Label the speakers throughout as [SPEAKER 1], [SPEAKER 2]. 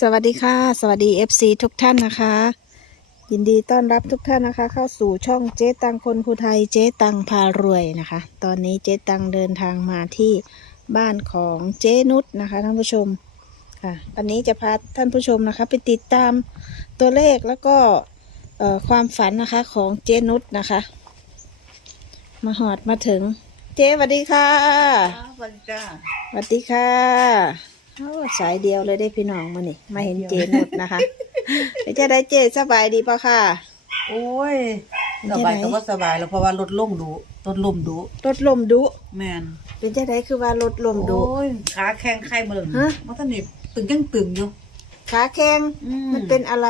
[SPEAKER 1] สวัสดีค่ะ สวัสดี FC ทุกท่านนะคะ ยินดีต้อนรับทุกท่านนะคะ เข้าสู่ช่องเจ๊ตังคนภูไทยเจ๊ตังพารวยนะคะ ตอนนี้เจ๊ตังเดินทางมาที่บ้านของเจ๊นุชนะคะท่านผู้ชมค่ะวันนี้จะพาท่านผู้ชมนะคะ ไปติดตามตัวเลขแล้วก็เอ่อความฝันนะคะของเจ๊นุชนะคะ มาหอดมาถึง เจ๊สวัสดีค่ะ
[SPEAKER 2] สวัสดีจ้า
[SPEAKER 1] สวัสดีค่ะ โอ้สายเดียวเลยได้พี่น้องมานี่มาเห็นเจนุดนะคะไปเจะได้เจสบายดีปะค่ะ
[SPEAKER 2] โอ้ย
[SPEAKER 1] เป็น
[SPEAKER 2] ส
[SPEAKER 1] จัง
[SPEAKER 2] บาย
[SPEAKER 1] ได
[SPEAKER 2] ก็ว่าสบายแล้วเพราะว่าลดลมดูลดลมดู
[SPEAKER 1] รถลมดุ
[SPEAKER 2] แมน
[SPEAKER 1] เป็นจะได้คือว่ารถลมดุ
[SPEAKER 2] โอ้ยขาแข้งไข้มาเลย
[SPEAKER 1] ฮะ
[SPEAKER 2] มันท่านนี่ตึงยังตึงอยู่
[SPEAKER 1] ขาแข็งมันเป็นอะไร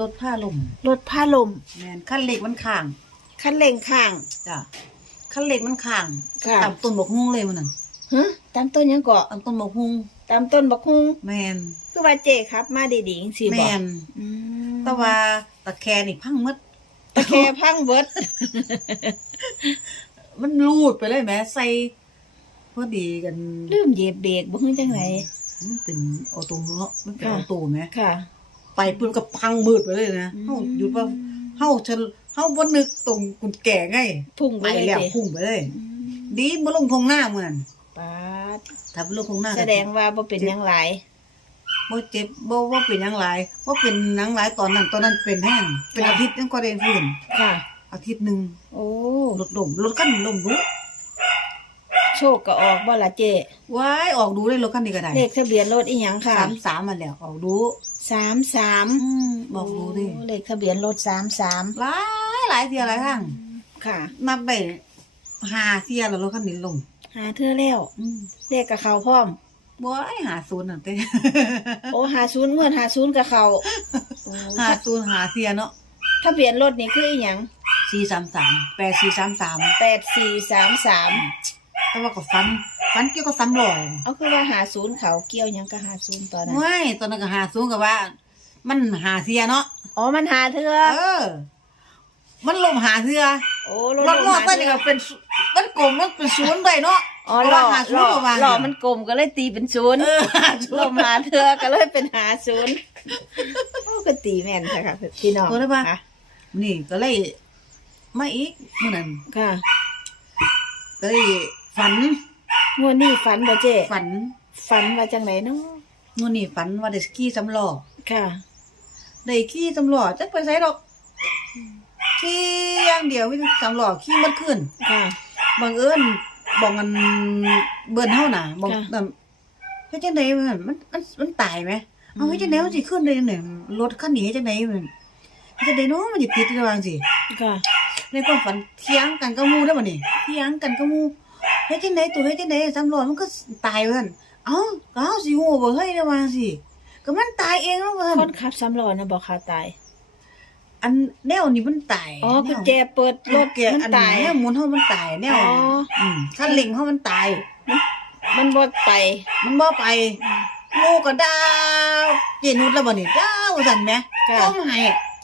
[SPEAKER 2] ลดผ้าลม
[SPEAKER 1] รถผ้าลม
[SPEAKER 2] แมนขั้นเหล็กมันข้าง
[SPEAKER 1] คันเร่งข้าง
[SPEAKER 2] จ้ะขั้นเหล็กมันข้าง
[SPEAKER 1] ค่ะ
[SPEAKER 2] ตามต้นบกฮุ้งเลยมันนั่น
[SPEAKER 1] ฮะตามต้นยังเกาะ
[SPEAKER 2] ตามต้นบกฮุ้ง
[SPEAKER 1] ตามต้นบักฮุง
[SPEAKER 2] แมน
[SPEAKER 1] คือว่าเจครับ มาดีๆสิ
[SPEAKER 2] แม
[SPEAKER 1] บอก
[SPEAKER 2] น
[SPEAKER 1] อืม
[SPEAKER 2] แต่ว่าตะแคงนี่พังหมด
[SPEAKER 1] ตะแคพังเบิด
[SPEAKER 2] มันรูดไปเลยแหม่ใส่พอดีกัน
[SPEAKER 1] ลืมเหยียบเบรกบ่ฮู้จังไหน
[SPEAKER 2] มันเป็นออโต้เนาะมันเป็น
[SPEAKER 1] ค่ะ
[SPEAKER 2] ออโต้ไหม
[SPEAKER 1] ค่ะ
[SPEAKER 2] ไปปืนกับพังมืดไปเลยนะ
[SPEAKER 1] อืม
[SPEAKER 2] เฮาหยุดว่าเฮาฉันเฮาบ่นึกตรงกุญแจไง
[SPEAKER 1] พุ่ง
[SPEAKER 2] ไป
[SPEAKER 1] ไปเลย
[SPEAKER 2] แล้ว
[SPEAKER 1] เจ
[SPEAKER 2] พุ่งไปเลย
[SPEAKER 1] อืม
[SPEAKER 2] ดีบ่ลงทงหน้ามื้อนั้ น
[SPEAKER 1] ปาด
[SPEAKER 2] ถ้าบ่ลงทงหน้าก็
[SPEAKER 1] แสดงว่าบ่เป็นหยังหลาย
[SPEAKER 2] บ่เจ็บบ่ว่าเป็นหยังหลายบ่เป็นหยังหลายตอนนั้นตอนนั้นเป็นแห้งเป็นอาทิตย์ยังก็ได้ฟื้น
[SPEAKER 1] ค่ะ
[SPEAKER 2] อาทิตย์หนึง
[SPEAKER 1] โอ้
[SPEAKER 2] รถล้มรถคันล้มรู้
[SPEAKER 1] โชคก็ออกบ่ล่ะเจ
[SPEAKER 2] ว้ายออกดูเลยรถคันนี้ก็ได้
[SPEAKER 1] เลขทะเบียนรถอีหยังค่ะ
[SPEAKER 2] 33มาแล้วออกดู
[SPEAKER 1] สามสาม
[SPEAKER 2] อืมบอกดูดิ
[SPEAKER 1] เลขทะเบียนรถสามสาม
[SPEAKER 2] หลายหลายเที่ยหลายทาง
[SPEAKER 1] ค่ะ
[SPEAKER 2] นับได้หาเที่ยแล้วรถคันนี้ลง
[SPEAKER 1] หาเธอแล้ว
[SPEAKER 2] อืม
[SPEAKER 1] เลขกับเขาพร้อม
[SPEAKER 2] บ่ไอ้หาศูนย์นั่นเต้
[SPEAKER 1] โอ้หาศูนย์เงินหาศูนย์กับเขาโอ้
[SPEAKER 2] หาศูนย์หาเสียเนาะ
[SPEAKER 1] ทะเบียนรถนี่คืออีหยัง
[SPEAKER 2] สี่สามสามแปดสี่สามสาม
[SPEAKER 1] แปดสี่สามสาม
[SPEAKER 2] แต่ว่าก็ฟันฟันเกี่ยวกับซ้ำรอย
[SPEAKER 1] เอาคือว่าหาศูนย์เขาเกี่ยวหยังกับหาศูนย์ตอนนั้น
[SPEAKER 2] ไม่ตอนนั้นก็หาศูนย์กับว่า มันหาเสียเนาะ
[SPEAKER 1] อ๋อมันหาเธอ
[SPEAKER 2] เออ มันลมหาเสีย
[SPEAKER 1] โอ้
[SPEAKER 2] รถรถตัวนี้ก็เป็นศูมัน กลมมันเป็นศูนย์ได้เนาะ
[SPEAKER 1] อ๋อ
[SPEAKER 2] เพ
[SPEAKER 1] หล่
[SPEAKER 2] ราะ
[SPEAKER 1] อ
[SPEAKER 2] ว่าหา
[SPEAKER 1] ห
[SPEAKER 2] ศู
[SPEAKER 1] ล่
[SPEAKER 2] น
[SPEAKER 1] อ
[SPEAKER 2] ย์ก็ว่า
[SPEAKER 1] หล่อมันกลมก็เลยตีเป็นศูนย์
[SPEAKER 2] เออหาศู
[SPEAKER 1] ล
[SPEAKER 2] น
[SPEAKER 1] ม
[SPEAKER 2] ย์
[SPEAKER 1] หาเธอก็เลยเป็นหาศูนย์โอ้ก็ตีแม่นค่ะค่ะพี่น้อง
[SPEAKER 2] โอ้ได้ปะ
[SPEAKER 1] ค่ะ
[SPEAKER 2] นี่ก็เลยมาอีกเมื่อนั้น
[SPEAKER 1] ค่ะ
[SPEAKER 2] ก็เลยฝัน
[SPEAKER 1] งวดนี้ฝันบ่เจ๊
[SPEAKER 2] ฝัน
[SPEAKER 1] ฝันว่าจังไหนเนาะ
[SPEAKER 2] นู่นนี่ฝันว่าได้ขี่สำล้อ
[SPEAKER 1] ค่ะ
[SPEAKER 2] ได้ขี่สำล้อจักไปไสดอกขี่อย่างเดียวไม่สำล้อขี่มันขึ้น
[SPEAKER 1] ค่ะ
[SPEAKER 2] บังเอิญบอกมันเบิ่นเฮาน่ะบอก
[SPEAKER 1] ค่ะ
[SPEAKER 2] แบบเฮ็ดจังได๋มันมันมันมันตายไหมเอาเฮ็ดจังได๋มันสิขึ้นได้จังได๋รถคันนี้เฮ็ดจังได๋มันเฮ็ดจังได๋เนาะมันสิติดระหว่างสิ
[SPEAKER 1] ค่ะ
[SPEAKER 2] ในความฝันเถียงกันกับหมู่ได้อบ่นี่เถียงกันกับหมู่เฮ็ดจังได๋ตัวเฮ็ดจังได๋สำล้อมันก็ตายว่าซั่นเอ้าก็เฮาสิฮู้บ่เฮ้ยระหว่างสิก็มันตายเองเนาะว่า
[SPEAKER 1] ค
[SPEAKER 2] ซั่
[SPEAKER 1] น
[SPEAKER 2] น
[SPEAKER 1] ขับสำล้อนะบอกขาตาย
[SPEAKER 2] อันแนวนี้มันตาย
[SPEAKER 1] อ๋อ
[SPEAKER 2] แน
[SPEAKER 1] กุญ
[SPEAKER 2] ว
[SPEAKER 1] แจเปิดร
[SPEAKER 2] ร
[SPEAKER 1] ถ
[SPEAKER 2] ถเกียร์
[SPEAKER 1] มัน
[SPEAKER 2] อัน
[SPEAKER 1] ตาย
[SPEAKER 2] แนวหมุนเฮามันตายแนว
[SPEAKER 1] อ๋อ
[SPEAKER 2] อืมคันเร่งเฮามันตาย
[SPEAKER 1] มันบ่ไป
[SPEAKER 2] มันบ่ไปลูกก็ดาวเจนุชแล้วบ่นี่ดาวสั่นแหม
[SPEAKER 1] ค่ะ
[SPEAKER 2] ต้องให้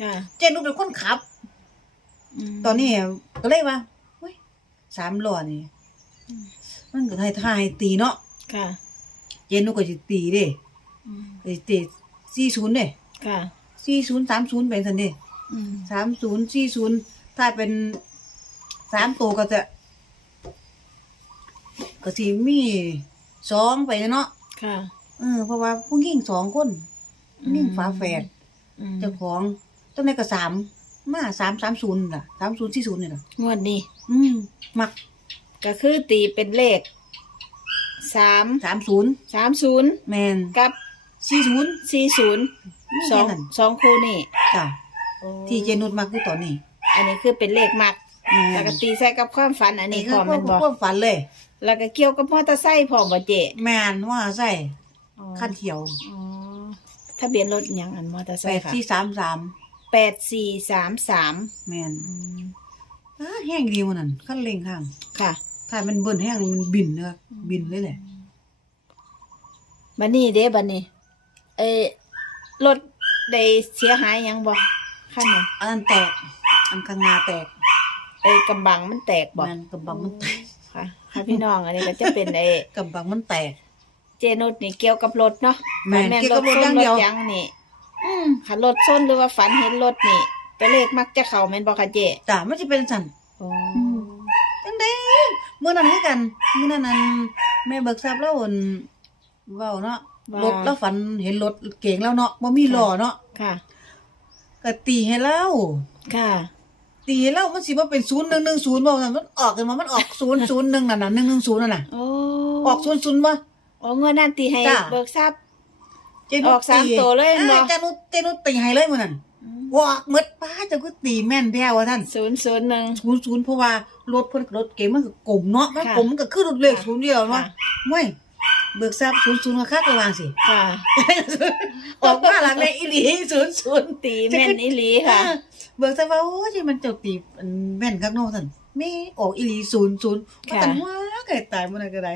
[SPEAKER 1] ค่ะ
[SPEAKER 2] เจนุชเป็นคนขับตอนนี้ก็เลยว่าเฮ้ยสามล้อนี่มันก็ให้ท่าให้ตีเนาะ
[SPEAKER 1] ค่ะ
[SPEAKER 2] เจนุชก็สิตีเด้ก็สิตี40เด้
[SPEAKER 1] ค่ะ
[SPEAKER 2] 40 30เป็นซั่นเด้
[SPEAKER 1] อืม
[SPEAKER 2] 30 40ถ้าเป็นสามตัวก็จะก็สิมีสองไปเนาะ
[SPEAKER 1] ค่ะ
[SPEAKER 2] เออเพราะว่าผู้หญิงสองคนยิ่งฝาแฝด
[SPEAKER 1] อืม
[SPEAKER 2] เจ้าของต้นในก็สามมาสามสามศูนย์ล่ะสามศูนย์สี่ศูนย์นี่ล่ะ
[SPEAKER 1] งวดนี้
[SPEAKER 2] อืมมัก
[SPEAKER 1] ก็คือตีเป็นเลขสาม
[SPEAKER 2] สามศูนย์
[SPEAKER 1] สามศูนย์
[SPEAKER 2] แมน
[SPEAKER 1] กับ
[SPEAKER 2] สี่ศูนย์
[SPEAKER 1] สี่ศูนย์
[SPEAKER 2] นี่
[SPEAKER 1] สอ
[SPEAKER 2] แค่
[SPEAKER 1] ง
[SPEAKER 2] นั้น
[SPEAKER 1] สองคู่นี่
[SPEAKER 2] จ้ะ
[SPEAKER 1] โอ้
[SPEAKER 2] ที่เจนุชมักคือตอนนี้
[SPEAKER 1] อันนี้คือเป็นเลขมัก
[SPEAKER 2] แม่
[SPEAKER 1] แล้ว
[SPEAKER 2] น
[SPEAKER 1] ก็ตีใส่กับความฝันอันนี้พร้อม
[SPEAKER 2] พว
[SPEAKER 1] แมั
[SPEAKER 2] ก
[SPEAKER 1] นบอก
[SPEAKER 2] พวกฝันเลย
[SPEAKER 1] แล้วก็เกี่ยวกับมอเตอร์ไซค์พร้อมบ่เจ๊
[SPEAKER 2] แมนว่าใส่
[SPEAKER 1] อ๋อ
[SPEAKER 2] ขั้นเขียว
[SPEAKER 1] อ๋อทะเบียนรถอิหยังอันมอเตอร์ไซ
[SPEAKER 2] แปด
[SPEAKER 1] ค์ค่ะ
[SPEAKER 2] ที่สามสาม
[SPEAKER 1] แปดสี่สามสาม
[SPEAKER 2] แมนอ้าแห้งดีมันนั่นขั้นเร่งข้าง
[SPEAKER 1] ค่ะ
[SPEAKER 2] ถ้ามันเบิ่นแห้งมันบินเลยบินเลยแหละ
[SPEAKER 1] บันนี้เด้บันนี้ เอ้รถได้เสียหายหยังบ่ ขั้นนี้
[SPEAKER 2] อันนั้นแตก อันข้างหน้าแตก
[SPEAKER 1] ไอ้กำบังมันแตกบ่
[SPEAKER 2] มันกำบังมันแตก
[SPEAKER 1] ค่ะค่ะพี่น้องอันนี้ก็จะเป็นไอ้
[SPEAKER 2] กำบังมันแตก
[SPEAKER 1] เจนุชนี่เกี่ยวกับรถเนาะ
[SPEAKER 2] แม่นเกี่ยวกับรถอย่างเดียว
[SPEAKER 1] รถยังนี่
[SPEAKER 2] อืม
[SPEAKER 1] ขันรถส้นหรือว่าฝันเห็นรถนี่ตัวเลขมักจะเข้าแม่นบ่คะเจ
[SPEAKER 2] จ้ะมันสิเป็นสั่น
[SPEAKER 1] โอ้
[SPEAKER 2] จังได๋มื้อนั้นคือกันมื้อนั้นอันแม่เบิกทรัพย์แล้วอั่นเว้าเนาะรถแล้วฝันเห็นรถเก๋งแล้วเนาะบ่มีล้อเนาะ
[SPEAKER 1] ค่ะ
[SPEAKER 2] ก็ตีให้แล้ว
[SPEAKER 1] ค่ะ
[SPEAKER 2] ตีให้แล้วมันสิบ่เป็น0110บ่นั่นมันออกกันมามันออก001นั่นน่ะ110นั่นน่ะ
[SPEAKER 1] โอ้
[SPEAKER 2] ออก00บ่
[SPEAKER 1] โอ้เงินนั่นตีให้
[SPEAKER 2] จ้ะ
[SPEAKER 1] เบิกทรัพย์
[SPEAKER 2] เจนุช
[SPEAKER 1] ออกสามตัวเลยเนาะ
[SPEAKER 2] อ่าเจนุชเจนุชตีให้เลยมื้อนั้นวอกหมดป้าเจ้าก็ตีแม่นแท้ว่าท่าน
[SPEAKER 1] ศูนย์ศูนย์หนึ่ง
[SPEAKER 2] ศูนย์ศูนย์เพราะว่ารถเพิ่นกับรถเก๋งมันก็กลมเนาะมัน
[SPEAKER 1] ค่ะ
[SPEAKER 2] กลมมันก็คือรถเลข
[SPEAKER 1] ค่ะ
[SPEAKER 2] ศูนย์เดียวเนาะ
[SPEAKER 1] ค่ะ
[SPEAKER 2] ไม่ เบิกทรัพย์ศูนย์ศูนย์ก็คักก็วางสิ
[SPEAKER 1] ค่ะ
[SPEAKER 2] ออกมาละแม่อีหลีศูนย์ศูนย์
[SPEAKER 1] ตีแม่นอีหลีค่ะ
[SPEAKER 2] เบิกทรัพย์ว่าโอ้ยมันเจ้าตีอันแม่นคักเนาะท่านแม่ออกอีหลีศูนย์ศูนย์ว่า
[SPEAKER 1] ค่ะ
[SPEAKER 2] กันว่าไก่ตายมันก็ได้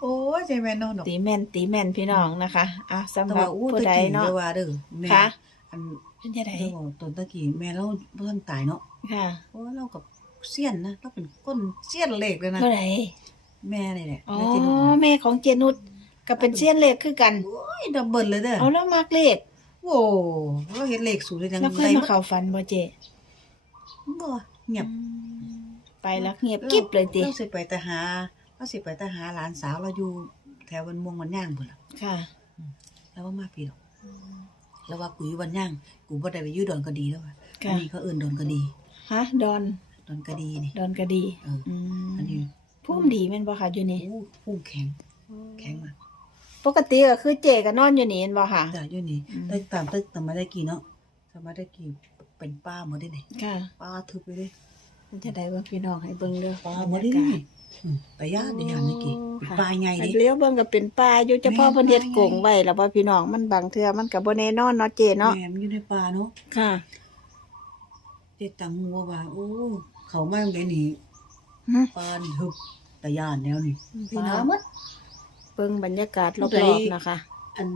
[SPEAKER 2] โอ้ยใจแม่นเนาะดอก
[SPEAKER 1] ตีแม่นตีแม่นพี่น้องนะคะอะสำ
[SPEAKER 2] แต่
[SPEAKER 1] หรั
[SPEAKER 2] ว่า
[SPEAKER 1] บ
[SPEAKER 2] อู้
[SPEAKER 1] ผู้
[SPEAKER 2] ตะ
[SPEAKER 1] ใด
[SPEAKER 2] กี้
[SPEAKER 1] เนาะ
[SPEAKER 2] เด้อว่าเด้อแม่
[SPEAKER 1] ค่ะ
[SPEAKER 2] อัน
[SPEAKER 1] เป็นจะได
[SPEAKER 2] เด้อบอกตอนตะกี้แม่เราบ่ทันตายเนาะ
[SPEAKER 1] ค่ะ
[SPEAKER 2] โอ้ยเรากับเซียนนะเราเป็นคนเซียนเลขเลยนะ
[SPEAKER 1] เท่าไหร่
[SPEAKER 2] แม่นี่แหละ
[SPEAKER 1] อ๋อ
[SPEAKER 2] แม่ที่นู่นน่ะ
[SPEAKER 1] แม่ของเจนุช ก็เป็นเซียนเลขคือกัน
[SPEAKER 2] โอ้ยดับเบิลเลยเด้อ
[SPEAKER 1] เอาแล้วมักเลข
[SPEAKER 2] โว้เราเห็นเลขสูงเลยจัง
[SPEAKER 1] แล้วเคยมาเข้าฝันบ่เจ
[SPEAKER 2] บ่เงียบ
[SPEAKER 1] ไปแล้วเงียบกิ๊บเลยติ
[SPEAKER 2] เราสิไปแต่หาเราสิไปแต่หาหลานสาวเราอยู่แถววันม่วงวันย่างพุ่นล่ะ
[SPEAKER 1] ค่ะ
[SPEAKER 2] แล้วว่ามาปีดอกแล้วว่ากูอยู่วันย่างกูบ่ได้ไปอยู่ดอนก็ดีแล้วว่ะ
[SPEAKER 1] ค่ะ
[SPEAKER 2] อันนี้เขาเอิ้นดอนก็ดี
[SPEAKER 1] ฮะดอน
[SPEAKER 2] ดอนก็ดีนี่
[SPEAKER 1] ดอนกระดี
[SPEAKER 2] เออ
[SPEAKER 1] อืม
[SPEAKER 2] อันนี้
[SPEAKER 1] พุ่มดีแม่นบ่ค่ะอยู่นี่
[SPEAKER 2] โอ้พุ่งแข็งแข็งมาก
[SPEAKER 1] ปกติก็คือเจก็นอนอยู่นี่แม่นบ่ค่ะ
[SPEAKER 2] จ้ะอยู่นี่
[SPEAKER 1] อืม
[SPEAKER 2] ได้ตามตึกตามมาได้กี่เนาะตามมาได้กี่เป็นป้าหมดได้นี่
[SPEAKER 1] ค่ะ
[SPEAKER 2] ป้าทึบไปเด้
[SPEAKER 1] มันจะได้ว่าพี่น้องให้เบิ่งเด้อ
[SPEAKER 2] ป้า
[SPEAKER 1] บรร
[SPEAKER 2] หมด
[SPEAKER 1] ยา
[SPEAKER 2] ได้
[SPEAKER 1] กาศ
[SPEAKER 2] นี่อืมแต่ย่านได้ย่านนี่กี่เป็น
[SPEAKER 1] ค่ะ
[SPEAKER 2] ป้าใหญ่ดิ
[SPEAKER 1] เลี้ยวเบิ่งก็เป็นป่าอยู่เฉพาะ
[SPEAKER 2] แม่น
[SPEAKER 1] เพิ่นเฮ็ด
[SPEAKER 2] ป่าใหญ่
[SPEAKER 1] กรงไว้แล้วบ่พี่น้องมันบางเทื่อมันก็บ่แน่นอนเนาะเจเนาะ
[SPEAKER 2] แม่มันอยู่ในป่าเนาะ
[SPEAKER 1] ค่ะ
[SPEAKER 2] เจ็ดตังหัวว่า โอ้เขามาจังไดนี่
[SPEAKER 1] หึ
[SPEAKER 2] ป่านี่ฮึบแต่ย่านแนวนี่
[SPEAKER 1] พี่น้
[SPEAKER 2] ป่า
[SPEAKER 1] อง
[SPEAKER 2] หมด
[SPEAKER 1] เบิ่งบรรยากาศร
[SPEAKER 2] ผู้ใด
[SPEAKER 1] อบๆนะคะ
[SPEAKER 2] อัน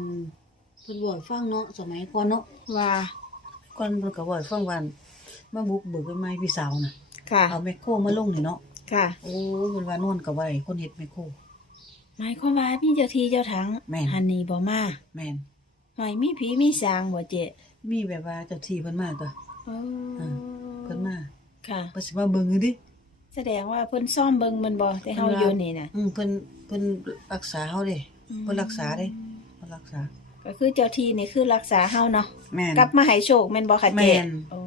[SPEAKER 2] เพิ่นบ่ให้ฟังเนาะสมัยก่อนเนาะ
[SPEAKER 1] ว่า
[SPEAKER 2] ก่อนเพิ่นก็บ่ให้ฟังว่ามาบุกเบิกกันใหม่พี่สาวน่ะ
[SPEAKER 1] ค่ะ
[SPEAKER 2] เอาแมคโครมาลงนี่เนาะ
[SPEAKER 1] ค่ะ
[SPEAKER 2] โอ้เพิ่นว่านอนก็บ่ได้คนเฮ็ดแมคโคร
[SPEAKER 1] หมายความว่ามีเจ้าที่เจ้าทาง
[SPEAKER 2] แม่น
[SPEAKER 1] หันนี่บ่มา
[SPEAKER 2] แม่น
[SPEAKER 1] หอยมีผีมีสางบ่เจ
[SPEAKER 2] มีแบบว่าเจ้าที่เพิ่นมาตัว
[SPEAKER 1] โอ้
[SPEAKER 2] อ่าเพิ่นมา
[SPEAKER 1] ค่ะ
[SPEAKER 2] เพิ่นสิมาเบิ่งอยู่ดิ
[SPEAKER 1] แสดงว่าเพิ่นซ่อมเบิ่งมันบ่แต่เฮาอยู่นี่น่ะ
[SPEAKER 2] อืมเพิ่นเพิ่นรักษาเฮาเด้เพิ่นรักษาเด้เพิ่นรักษา
[SPEAKER 1] ก็คือเจ้าที่นี่คือรักษาเฮาเนาะ
[SPEAKER 2] แม่น
[SPEAKER 1] กลับมาให้โชคแม่นบ่คะ
[SPEAKER 2] แม่
[SPEAKER 1] เจ
[SPEAKER 2] น
[SPEAKER 1] โอ้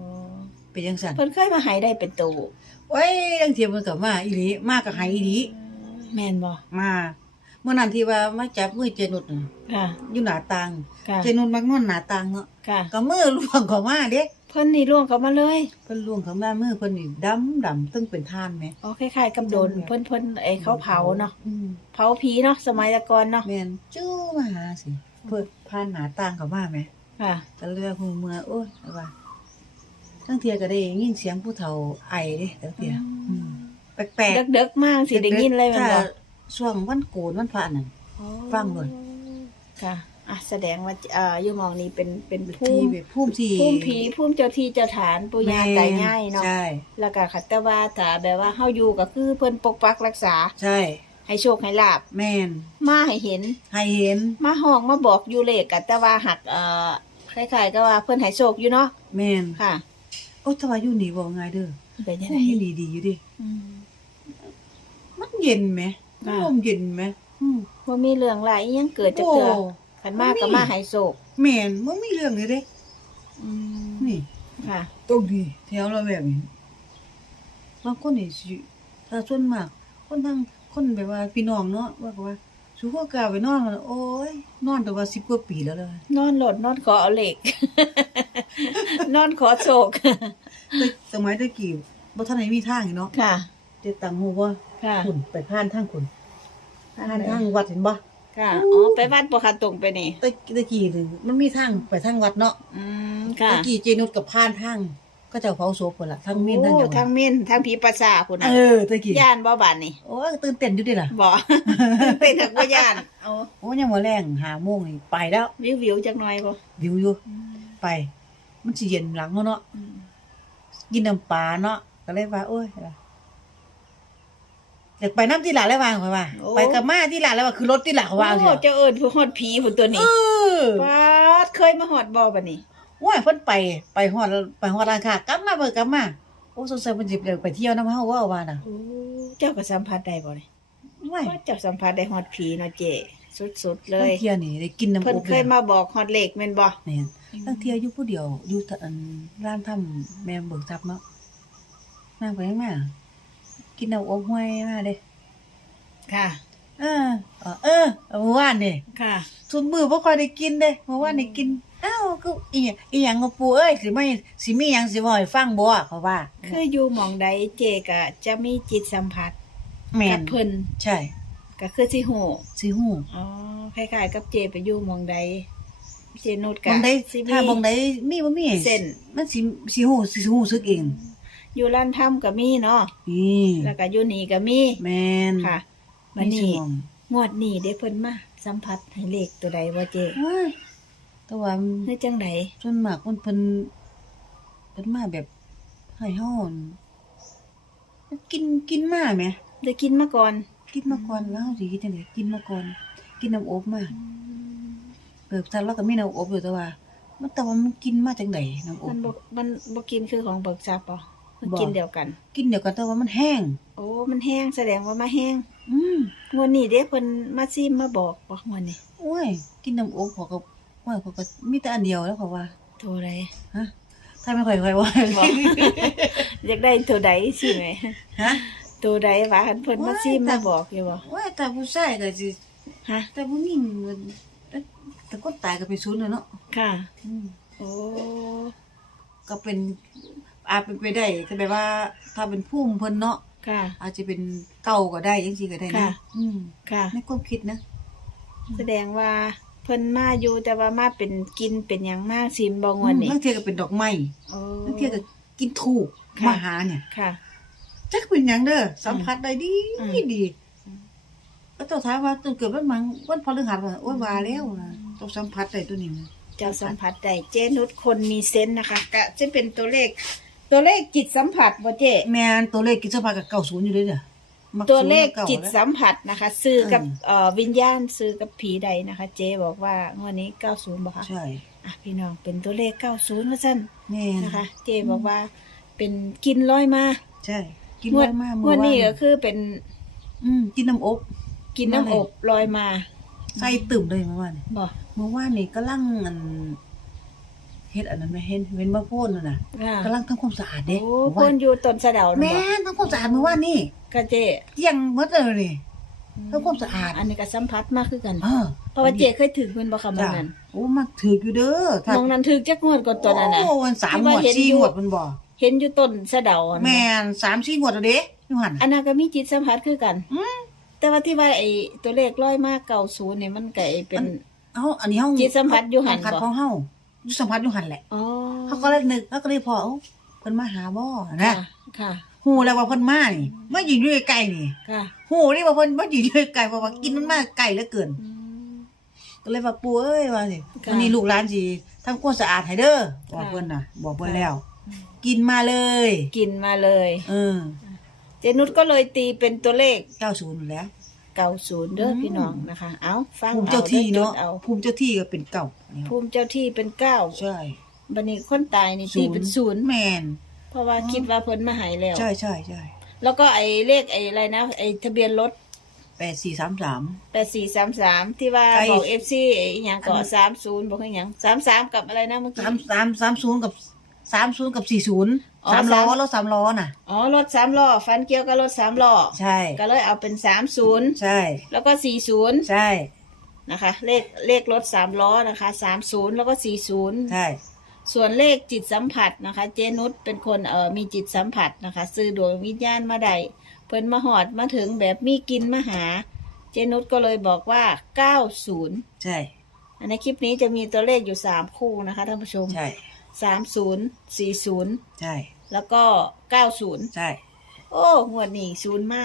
[SPEAKER 2] เป็นจังซั่น
[SPEAKER 1] เพิ่นเคยมาให้ได้เป็นตู
[SPEAKER 2] โอ้ยจังเทียมมันก็มาอีหลีมาก็ให้อีหลี
[SPEAKER 1] แม่นบ่
[SPEAKER 2] มาเมื่อนั้นที่ว่ามาจับมือเจนุดน่ะ
[SPEAKER 1] ค่ะ
[SPEAKER 2] อยู่หน้าต่าง
[SPEAKER 1] ค่ะ
[SPEAKER 2] เจนุดมักนอนหน้าต่างเนาะ
[SPEAKER 1] ค่ะ
[SPEAKER 2] ก็มือล่วงเข้ามาเด้
[SPEAKER 1] เพิ่นนี่ล่วงเข้ามาเลย
[SPEAKER 2] เพิ่นล่วงเข้ามามือเพิ่นนี่ดำดำตึงเป็นทานแหม
[SPEAKER 1] อ๋อคล้ายๆกับโดน เพิ่นเพิ่นไอ้เขาเผาเนาะ
[SPEAKER 2] อืม
[SPEAKER 1] เผาผีเนาะสมัยแตะก่อนเนาะ
[SPEAKER 2] แม่นจู้มาหาสิเพิ่นผ่านหน้าต่างเข้ามาแหม
[SPEAKER 1] ค่ะ
[SPEAKER 2] ก็เลยว่าฮู้เมื่อโอ้ยว่าทั้งเทียก็ได้ยินเสียงผู้เฒ่าไอเด้ทั้งเทียอืมแปลกๆ
[SPEAKER 1] เด็กๆมากสิได้ยินเลยแมัน
[SPEAKER 2] ถ้า
[SPEAKER 1] บ่
[SPEAKER 2] ช่วงวันโกนวันพระนั่น ฟังเลย
[SPEAKER 1] ค่ะ อะแสดงว่าเอ่ออยู่หมองนี้เป็นเป็นภู
[SPEAKER 2] ที่
[SPEAKER 1] มิ
[SPEAKER 2] แบบภูมิที่
[SPEAKER 1] ภูมิผีภูมิเจ้าที่เจ้าฐานปู่ย่าตายายเนาะ
[SPEAKER 2] ใช่
[SPEAKER 1] แล้วก็คัตแต่ว่าถ้าแบบว่าเฮาอยู่ก็คือเพิ่นปกปักรักษา
[SPEAKER 2] ใช่
[SPEAKER 1] ให้โชคให้ลาบ
[SPEAKER 2] แม่น
[SPEAKER 1] มาให้เห็น
[SPEAKER 2] ให้เห็น
[SPEAKER 1] มาห้องมาบอกอยู่เลขกันแต่ว่าหักเอ่อคล้ายๆก็ว่าเพิ่นให้โชคอยู่เนาะ
[SPEAKER 2] แม่น
[SPEAKER 1] ค่ะ
[SPEAKER 2] โอ้ยแต่ว่าอยู่นี่บ่ง่ายเด้อ
[SPEAKER 1] เป็นยัง
[SPEAKER 2] ภู
[SPEAKER 1] ไง
[SPEAKER 2] มิดีดีๆอยู่ดิ
[SPEAKER 1] อืม
[SPEAKER 2] มันเย็นไหม
[SPEAKER 1] ค่ะ
[SPEAKER 2] ลมเย็นไหมอืม
[SPEAKER 1] บ่มีเรื่องหลายอิหยังเกิดจาก
[SPEAKER 2] โอ้
[SPEAKER 1] เทื่อ คันมากก็มาให้โชค
[SPEAKER 2] แม่นบ่มีเรื่องเลยเด้
[SPEAKER 1] อืม
[SPEAKER 2] นี่
[SPEAKER 1] ค่ะ
[SPEAKER 2] ตรงนี้แถวเราแบบนี้บางคนนี่สิถ้าส่วนมาก คนทางคนแบบว่าพี่น้องเนาะว่าก็ว่าสุขกล้าไปนอนมันโอ้ยนอนแต่ว่า10กว่าปีแล้วเลย
[SPEAKER 1] นอนหลดนอนขอเอาเหล็ก นอนขอโศก
[SPEAKER 2] แต่สมัยตะกี้บ่ทันได้มีทางอีกเนาะ
[SPEAKER 1] ค่ะ
[SPEAKER 2] เจ็ดตังหูว่า
[SPEAKER 1] ค่ะ
[SPEAKER 2] คุณไปผ่านทางคุณผ่านทางวัดเห็นบ่
[SPEAKER 1] ค่ะอ๋อไปวัดบ่คะตรงไปนี่
[SPEAKER 2] ตะตะกี้นี่มันมีทางไปทางวัดเนาะ
[SPEAKER 1] อืมค่ะ
[SPEAKER 2] ตะกี้เจนุดกับผ่านทางก็เจ้าเผาศพพุ่นล่ะทางมีนทางห
[SPEAKER 1] โอ้
[SPEAKER 2] ยัง
[SPEAKER 1] ทางเม่นทางผีประสาพุ่นน่ะ
[SPEAKER 2] เออตะกี้
[SPEAKER 1] ย่านบ่บานนี่
[SPEAKER 2] โอ้ยตื่นเต้นอยู่ดิล่ะ
[SPEAKER 1] บ่เป็นทักบ่ย่านเอา
[SPEAKER 2] โอ้ยยังบ่แรง5โมงนี่ไปแล้ว
[SPEAKER 1] วิววิวๆจักหน่อยบ่
[SPEAKER 2] วิวอยู่ไป มันสิเย็นหลังเนาะ
[SPEAKER 1] อืม
[SPEAKER 2] กินน้ำปลาเนาะก็เลยว่าโอ้ย ล่ะอยากไปน้ำที่หลานแล้วว่าเขาว่า
[SPEAKER 1] โอ้
[SPEAKER 2] ไปกับมาที่หลานแล้วว่าคือรถที่หลานเขาว่า
[SPEAKER 1] โอ้
[SPEAKER 2] เถอะ
[SPEAKER 1] เจ้าเอิญผู้ฮอดผีผู้ตัว
[SPEAKER 2] เอ
[SPEAKER 1] นี้
[SPEAKER 2] อ
[SPEAKER 1] ว้าดเคยมาฮอดบ่บัดนี้
[SPEAKER 2] ว่าเพิ่นไปไปฮอดไปฮอดร้านค้ากลับมาเบิ่งกลับมาโอ้สงสัยเพิ่นสิไปไปเที่ยวนำเฮาว่าว่าน่ะ
[SPEAKER 1] โอ้เจ้าก็สัมผัสได้บ่นี่
[SPEAKER 2] ว้าย
[SPEAKER 1] ว่าเจ้าสัมผัสได้ฮอดผีเนาะเจสุดๆเล
[SPEAKER 2] เพิ่น
[SPEAKER 1] ย
[SPEAKER 2] เที่ยนี่ได้กินน้ำ
[SPEAKER 1] เพิ่น
[SPEAKER 2] อบ
[SPEAKER 1] เคยมาบอกฮอดเลขแม่นบ่
[SPEAKER 2] แม่นตั้งเที่ยอยู่ผู้เดียวอยู่ทอันร้านทำแม่เบิกทรัพย์เนาะนั่งไปข้างหน้า กินน้ำอบห้วยมาเด้
[SPEAKER 1] ค่ะ
[SPEAKER 2] เออเออเออเมื่อวานนี่
[SPEAKER 1] ค่ะ
[SPEAKER 2] ทุนมือบ่ค่อยได้กินเด้เมื่อวานนี่กินอ้าวก็อีหยังอีหยังก็ปู่เอ้ยสิไม่สิมีหยังสิเว้าให้ฟังบ่เขาว่า
[SPEAKER 1] คืออยู่หม่องใดเจก็จะมีจิตสัมผัส
[SPEAKER 2] แม่
[SPEAKER 1] กันบเพิ่น
[SPEAKER 2] ใช่
[SPEAKER 1] ก็คือสิฮู้
[SPEAKER 2] สิฮู้
[SPEAKER 1] อ๋อคล้ายๆกับเจไปอยู่หม่องใดเจนุด
[SPEAKER 2] บ
[SPEAKER 1] ก็
[SPEAKER 2] งใด
[SPEAKER 1] สิมี
[SPEAKER 2] ถ้าบงใดมีบ่มี
[SPEAKER 1] เส้น
[SPEAKER 2] มันสิสิฮู้สิฮู้สึกเอง
[SPEAKER 1] อยู่ร้านถ้ำก็มีเนาะ
[SPEAKER 2] นี่
[SPEAKER 1] แล้วก็อยู่นี่ก็มี
[SPEAKER 2] แม่น
[SPEAKER 1] ค่ะบัด
[SPEAKER 2] มี
[SPEAKER 1] นี้
[SPEAKER 2] สมอง
[SPEAKER 1] งวดนี้ได้เพิ่นมาสัมผัสให้เลขตัวใดบ่เจ
[SPEAKER 2] ว้ายแต่ว่า
[SPEAKER 1] คือจังได
[SPEAKER 2] ส่วนมากมันเพิ่นเพิ่นมาแบบให้เฮาอั่นกินกินมาแหม
[SPEAKER 1] ได้กินมาก่อน
[SPEAKER 2] กินมาก่อนแล้วเฮาสิคิดจังได๋กินมาก่อน กินน้ำอบมาเบิกทันแล้วก็มีน้ำอบอยู่แต่ว่า มันแต่ว่ามันกินมาจังไดน้ำอ
[SPEAKER 1] มั
[SPEAKER 2] บ
[SPEAKER 1] นบ่มันบ่กินคือของเบิกทรัพย์บ่ มัน
[SPEAKER 2] บ่
[SPEAKER 1] กินเดียวกัน
[SPEAKER 2] กินเดี๋ยวกันแต่ว่ามันแห้ง
[SPEAKER 1] โอ้ มันแห้งแสดงว่ามาแห้ง
[SPEAKER 2] อืม
[SPEAKER 1] งวดนี้เด้เพิ่นมาซิมมาบอกบอกงวดนี้
[SPEAKER 2] โอ้ย กินน้ำอบเขาก็ว่าเขาก็มีแต่อันเดียวแล้วเขาว่า
[SPEAKER 1] โทรใด
[SPEAKER 2] ฮะถ้าไม่ค่อยค่อยว่า
[SPEAKER 1] บอกอยากได้ตัวใดสิแหม
[SPEAKER 2] ฮะ
[SPEAKER 1] ตัวใดว่าเพิ่นมาซิมมาบอกอยู่บ่
[SPEAKER 2] ว่าแต่ผู้ชายก็สิ
[SPEAKER 1] ฮะ
[SPEAKER 2] แต่ผู้หญิงมันแต่คนตายก็ไปศูนย์น่ะเนาะ
[SPEAKER 1] ค่ะ
[SPEAKER 2] อืม
[SPEAKER 1] โอ้
[SPEAKER 2] ก็เป็น อาจเป็นไปได้แต่แบบว่า ถ้าเป็นภูมิเพิ่นเนาะ
[SPEAKER 1] ค่ะ
[SPEAKER 2] อาจจะเป็นเก่าก็ได้จังซี่ก็ได้นะ
[SPEAKER 1] ค่ะ
[SPEAKER 2] อืม
[SPEAKER 1] ค่ะ
[SPEAKER 2] ในความคิดนะ
[SPEAKER 1] แสดงว่าเพิ่นมาอยู่แต่ว่ามาเป็นกินเป็นหยังมากซิมบ่งวดนี้
[SPEAKER 2] บางเทีก็เป็นดอกไม้
[SPEAKER 1] โอ้
[SPEAKER 2] บางเทีก็กินถูก
[SPEAKER 1] ค่ะ
[SPEAKER 2] มาหาเนี่ย
[SPEAKER 1] ค่ะ
[SPEAKER 2] จักเป็นหยังเด้อสัมผัสได้ดี
[SPEAKER 1] อืม
[SPEAKER 2] ดีก็ต้องถามว่าต้นเกิดวันมังวันพฤหัสว่าโอ้ยว่าแล้วนะต้องสัมผัสได้ตัวนี้นะ
[SPEAKER 1] เจ้าสัมผัสได้เจนุชคนมีเซนส์นะคะ ก็จะเป็นตัวเลข ตัวเลขจิตสัมผัสบ่เจ
[SPEAKER 2] แม่นตัวเลขกินสัมผัสกับเก่าศูนย์อยู่เลยเด้อมัก
[SPEAKER 1] ตัวเลข
[SPEAKER 2] ศูนย์กับ
[SPEAKER 1] จิต
[SPEAKER 2] เก่า
[SPEAKER 1] สัมผัสนะคะ ซื้อกับ
[SPEAKER 2] อืม
[SPEAKER 1] เอ่อวิญญาณซื้อกับผีใดนะคะ เจบอกว่างวดนี้90บ่คะ
[SPEAKER 2] ใช่
[SPEAKER 1] อะพี่น้องเป็นตัวเลข90ว่าซั่น
[SPEAKER 2] แม่น
[SPEAKER 1] นะคะ เจบอกว่าเป็นกินร้อยมา
[SPEAKER 2] ใช่กิน
[SPEAKER 1] งวด
[SPEAKER 2] ได้มาก
[SPEAKER 1] งวดนี้ก็คือเป็น
[SPEAKER 2] อืมกินน้ำอบ
[SPEAKER 1] กินน้ำอบลอยมา
[SPEAKER 2] ใส่ตึมเลยเมื่อวานนี่
[SPEAKER 1] บ่
[SPEAKER 2] เมื่อวานนี่กำลังอัน เฮ็ดอันนั้นแม่เห็นเห็นบ่โพนนั่นน่ะ
[SPEAKER 1] ค่ะ
[SPEAKER 2] กำลังทำความสะอาดเด้
[SPEAKER 1] โอ้
[SPEAKER 2] เมื่อ
[SPEAKER 1] ค
[SPEAKER 2] วาน
[SPEAKER 1] นอยู่ต้นสะเดา
[SPEAKER 2] แม่
[SPEAKER 1] เนาะ
[SPEAKER 2] นทำความสะอาดเมื่อวานนี่
[SPEAKER 1] ก็เจ
[SPEAKER 2] เกลี้ยงหมดเลยนี่ทำความสะอาด
[SPEAKER 1] อันนี้ก็สัมผัสมากคือกัน
[SPEAKER 2] เออ
[SPEAKER 1] เพราะว่าเจเคยถึงเพิ่นบ่คะมื้อ
[SPEAKER 2] จ้ะ
[SPEAKER 1] นั้น
[SPEAKER 2] โอ้มักถืออยู่เด้อถ้าม
[SPEAKER 1] องนั้นถึกจักงวดก่อนตัวนั้นน่ะ
[SPEAKER 2] โอ้วันสาม
[SPEAKER 1] ที่
[SPEAKER 2] ง
[SPEAKER 1] ว่าว
[SPEAKER 2] ด
[SPEAKER 1] เห็น
[SPEAKER 2] สี่
[SPEAKER 1] อยู่
[SPEAKER 2] งวดมันบ่
[SPEAKER 1] เห็นอยู่ต้นสะเดาอะนะ
[SPEAKER 2] แม่นสามสี่งวดแล้วเด้อยู่หั่น
[SPEAKER 1] อันนั้นก็มีจิตสัมผัสคือกัน
[SPEAKER 2] อืม
[SPEAKER 1] แต่ว่าที่ว่าไอ้ตัวเลขร้อยมากเก่าศูนย์เนี่ยมันก็ไอ้เป็น
[SPEAKER 2] เอ้าอันนี้เฮา
[SPEAKER 1] จิตสัมผัสอยู่หั่น
[SPEAKER 2] สัมผัส
[SPEAKER 1] บ่
[SPEAKER 2] ของเฮา สัมผัสอยู่หั่นแหละ
[SPEAKER 1] อ๋อ
[SPEAKER 2] เขาก็เลยนึกเขาก็เลยพอเอ้าเพิ่นมาหาบ่
[SPEAKER 1] ค่ะ
[SPEAKER 2] นะ
[SPEAKER 1] ค่ะ
[SPEAKER 2] ฮู้แล้วว่าเพิ่นมานี่มายืนอยู่ใกล้ๆนี่
[SPEAKER 1] ค่ะ
[SPEAKER 2] ฮู้นี่ว่าเพิ่นมายืนอยู่ใกล้เพราะว่ากินมันมาไกลเหลือเกิน
[SPEAKER 1] อืม
[SPEAKER 2] ก็เลยว่าปู่เอ้ยว่าสิ
[SPEAKER 1] ค่ะ
[SPEAKER 2] วันนี้ลูกหลานสิทำความสะอาดให้เด้อบอก
[SPEAKER 1] ค่ะ
[SPEAKER 2] เพิ่นน่ะ บอกเพิ่นแล้ว กินมาเลย
[SPEAKER 1] กินมาเลย
[SPEAKER 2] เออ
[SPEAKER 1] เจนุชก็เลยตีเป็นตัวเลข
[SPEAKER 2] 90อยู่แล้ว
[SPEAKER 1] เก่าศูนย์เด้ออ
[SPEAKER 2] ม
[SPEAKER 1] พี่น้องนะคะ เอาฟัง
[SPEAKER 2] ภูมิเจ้าที่เนาะ
[SPEAKER 1] เอา
[SPEAKER 2] ภูมิเจ้าที่ก็เป็นเก่า
[SPEAKER 1] ภูมิเจ้าที่เป็นเก้า
[SPEAKER 2] ใช่
[SPEAKER 1] บัดนี้คนตายนี่ตีเป็นศูนย์
[SPEAKER 2] แม่น
[SPEAKER 1] เพราะว่าคิดว่าเพิ่นมาใหายแล้ว
[SPEAKER 2] ใช่ใช่ใช่
[SPEAKER 1] แล้วก็ไอ้เลขไอ้อะไรนะไอ้ทะเบียนรถ
[SPEAKER 2] 8433
[SPEAKER 1] แปดสี่สามสามที่ว่า
[SPEAKER 2] ไอ้
[SPEAKER 1] บอกเอฟซีอหย่างก่อสามศูนย์บอกให้หยังสามสามกับอะไรนะเมื่อกี้
[SPEAKER 2] 3 3 30กับ 30กับ40
[SPEAKER 1] อ๋อ
[SPEAKER 2] สามล้อ
[SPEAKER 1] สาม
[SPEAKER 2] รถสามล้อน่ะ
[SPEAKER 1] อ๋อ รถสามล้อฟันเกี่ยวกับรถสามล้อ
[SPEAKER 2] ใช่
[SPEAKER 1] ก็เลยเอาเป็นสามศูนย์
[SPEAKER 2] ใช่
[SPEAKER 1] แล้วก็สี่ศูนย์
[SPEAKER 2] ใช่
[SPEAKER 1] นะคะ เลขเลขรถสามล้อนะคะสามศูนย์แล้วก็สี่ศูนย์
[SPEAKER 2] ใช่
[SPEAKER 1] ส่วนเลขจิตสัมผัสนะคะ เจนุชเป็นคนเอ่อมีจิตสัมผัสนะคะ ซื้อดวงวิญญาณมาได้เพิ่นมาหอดมาถึงแบบมีกินมาหา เจนุชก็เลยบอกว่าเก้าศูนย์
[SPEAKER 2] ใช่
[SPEAKER 1] อันในคลิปนี้จะมีตัวเลขอยู่สามคู่นะคะท่านผู้ชม
[SPEAKER 2] ใช่
[SPEAKER 1] สามศูนย์สี่ศูนย์
[SPEAKER 2] ใช่
[SPEAKER 1] แล้วก็เก้าศูนย์
[SPEAKER 2] ใช่
[SPEAKER 1] โอ้หวดนี่ศูนย์มา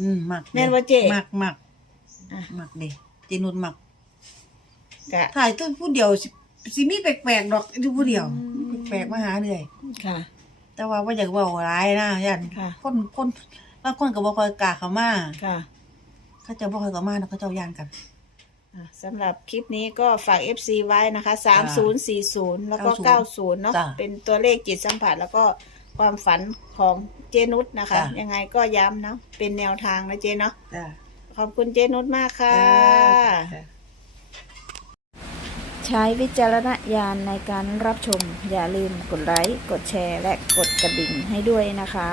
[SPEAKER 2] อืมมัก
[SPEAKER 1] แม่นว่าเจ๊
[SPEAKER 2] มักมัก
[SPEAKER 1] อะ
[SPEAKER 2] มักเด้เจนุชมัก
[SPEAKER 1] กะ
[SPEAKER 2] ถ่ายตัวผู้เดียวสิสิมีแปลกๆดอกอยู่ผู้เดียว
[SPEAKER 1] อืม
[SPEAKER 2] แปลกๆมาหาเรื่อย
[SPEAKER 1] ค่ะ
[SPEAKER 2] แต่ว่าว่าอยากเว้าหลายนะยัน
[SPEAKER 1] ค่ะ
[SPEAKER 2] คนคนบางคนก็บ่ค่อยกล้าเข้ามา
[SPEAKER 1] ค่ะ
[SPEAKER 2] เขาเจ้าบ่ค่อยเข้ามาเนาะเขาเจ้าย่านกัน
[SPEAKER 1] อะ สำหรับคลิปนี้ก็ฝาก FC ไว้นะคะ3040 แล้วก็
[SPEAKER 2] 90
[SPEAKER 1] 90 เนาะ
[SPEAKER 2] จ้ะ
[SPEAKER 1] เป็นตัวเลขจิตสัมผัสแล้วก็ความฝันของเจนุชนะคะ
[SPEAKER 2] จ้ะ
[SPEAKER 1] ยังไงก็ย้ำเนาะเป็นแนวทางนะเจเนาะ
[SPEAKER 2] จ้า
[SPEAKER 1] ขอบคุณเจนุชมากค่ะ
[SPEAKER 2] จ้า
[SPEAKER 1] ใช้วิจารณญาณในการรับชม อย่าลืมกดไลค์ กดแชร์ และกดกระดิ่งให้ด้วยนะคะ